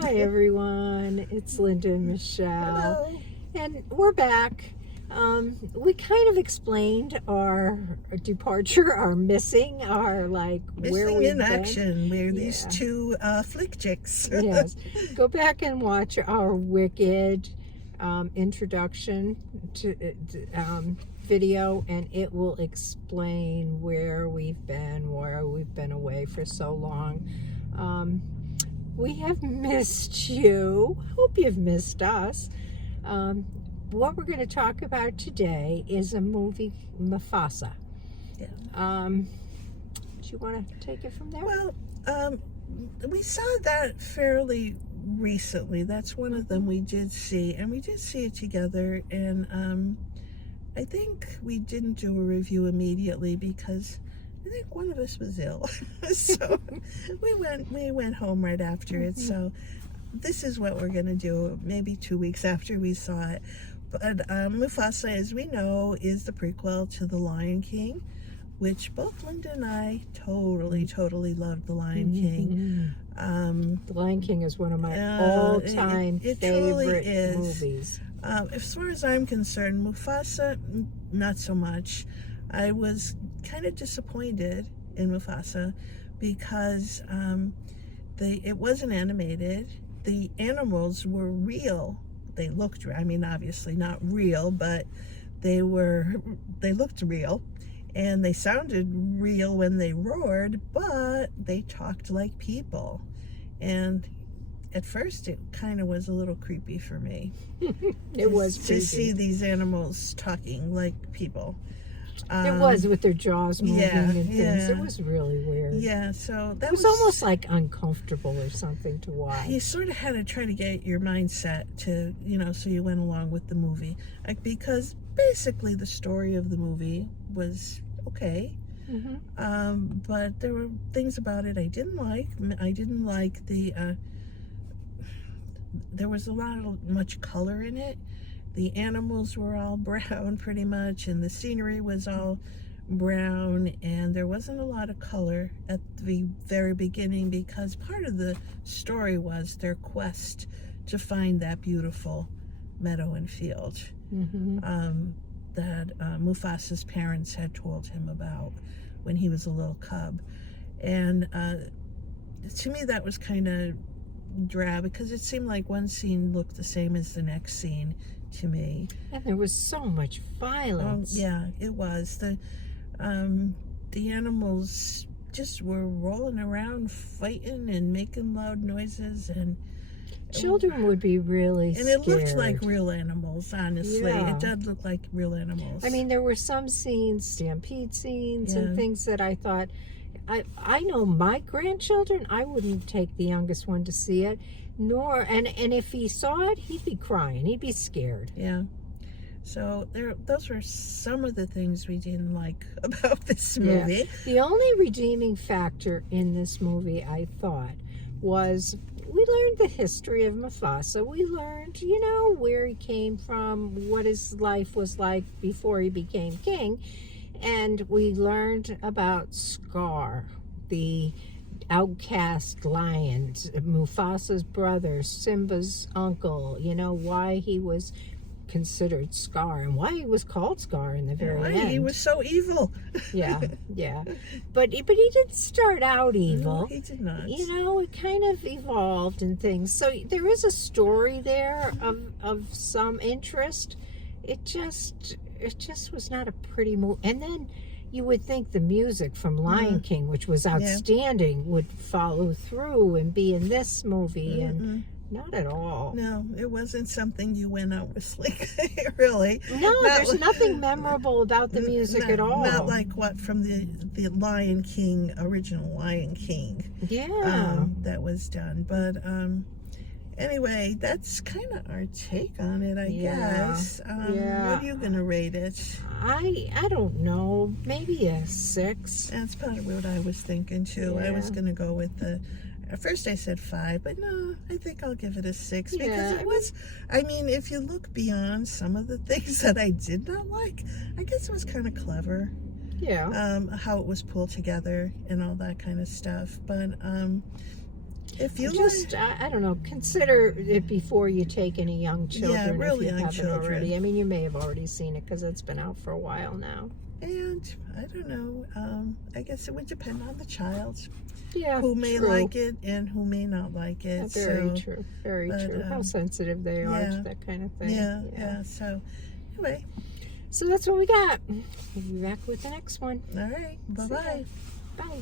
Hi everyone, it's Linda and Michelle, Hello. and we're back. We kind of explained our departure, our missing, our where Missing we've in been. action. We're these Yeah, two flick chicks. yes. Go back and watch our Wicked introduction video, and it will explain where we've been, why we've been away for so long. We have missed you. Hope you've missed us. What we're going to talk about today is a movie, Mufasa. Yeah. Do you want to take it from there? Well, we saw that fairly recently. That's one of them we did see, and we did see it together. And I think we didn't do a review immediately because I think one of us was ill. So we went home right after it. So this is what we're going to do maybe 2 weeks after we saw it. But Mufasa, as we know, is the prequel to The Lion King, which both Linda and I totally loved. The Lion King. The Lion King is one of my all-time it favorite truly is. movies. As far as I'm concerned, Mufasa, not so much. I was kind of disappointed in Mufasa because it wasn't animated. The animals were real. They looked, I mean, obviously not real, but they looked real, and they sounded real when they roared, but they talked like people. And at first it kind of was a little creepy for me. It was to creepy. see these animals talking like people. It was, with their jaws moving and things. Yeah. It was really weird. Yeah, so that It was almost like uncomfortable or something to watch. You sort of had to try to get your mindset to, so you went along with the movie. Because basically the story of the movie was okay. But there were things about it I didn't like. I didn't like there was much color in it. The animals were all brown pretty much, and the scenery was all brown, and there wasn't a lot of color at the very beginning because part of the story was their quest to find that beautiful meadow and field that Mufasa's parents had told him about when he was a little cub. And to me that was kind of drab because it seemed like one scene looked the same as the next scene to me. And there was so much violence. Yeah, it was. The animals just were rolling around fighting and making loud noises, and children would be really scared. And it looked like real animals, honestly. Yeah. It did look like real animals. I mean, there were some scenes, stampede scenes and things that I thought, I know my grandchildren, I wouldn't take the youngest one to see it, and if he saw it, he'd be crying, he'd be scared. Yeah. So those were some of the things we didn't like about this movie. Yeah. The only redeeming factor in this movie, I thought, was we learned the history of Mufasa. We learned, where he came from, what his life was like before he became king. And we learned about Scar, the outcast lion, Mufasa's brother, Simba's uncle, why he was considered Scar and why he was called Scar in the very end. He was so evil. Yeah. But he didn't start out evil. No, he did not. It kind of evolved and things. So there is a story there of some interest. It just was not a pretty movie. And then you would think the music from Lion King, which was outstanding, would follow through and be in this movie, and not at all. No, it wasn't something you went out whistling, really. No, there's nothing memorable about the music at all. Not like what from the Lion King, original Lion King. Yeah. That was done. But anyway, that's kind of our take on it, I guess. What are you going to rate it? I don't know. Maybe a 6. That's probably what I was thinking, too. Yeah. I was going to go with at first I said 5, but no, I think I'll give it a 6 because it was, I mean, if you look beyond some of the things that I did not like, I guess it was kind of clever. Yeah. How it was pulled together and all that kind of stuff. But If you Just, I don't know, consider it before you take any young children really if you young haven't children. already. I mean, you may have already seen it because it's been out for a while now. And I don't know. I guess it would depend on the child, Yeah, who may true. like it and who may not like it. Yeah, very So, true. Very but, true. How sensitive they are yeah. to that kind of thing. Yeah. So, anyway, So that's what we got. We'll be back with the next one. all right. See ya. Bye-bye. Bye.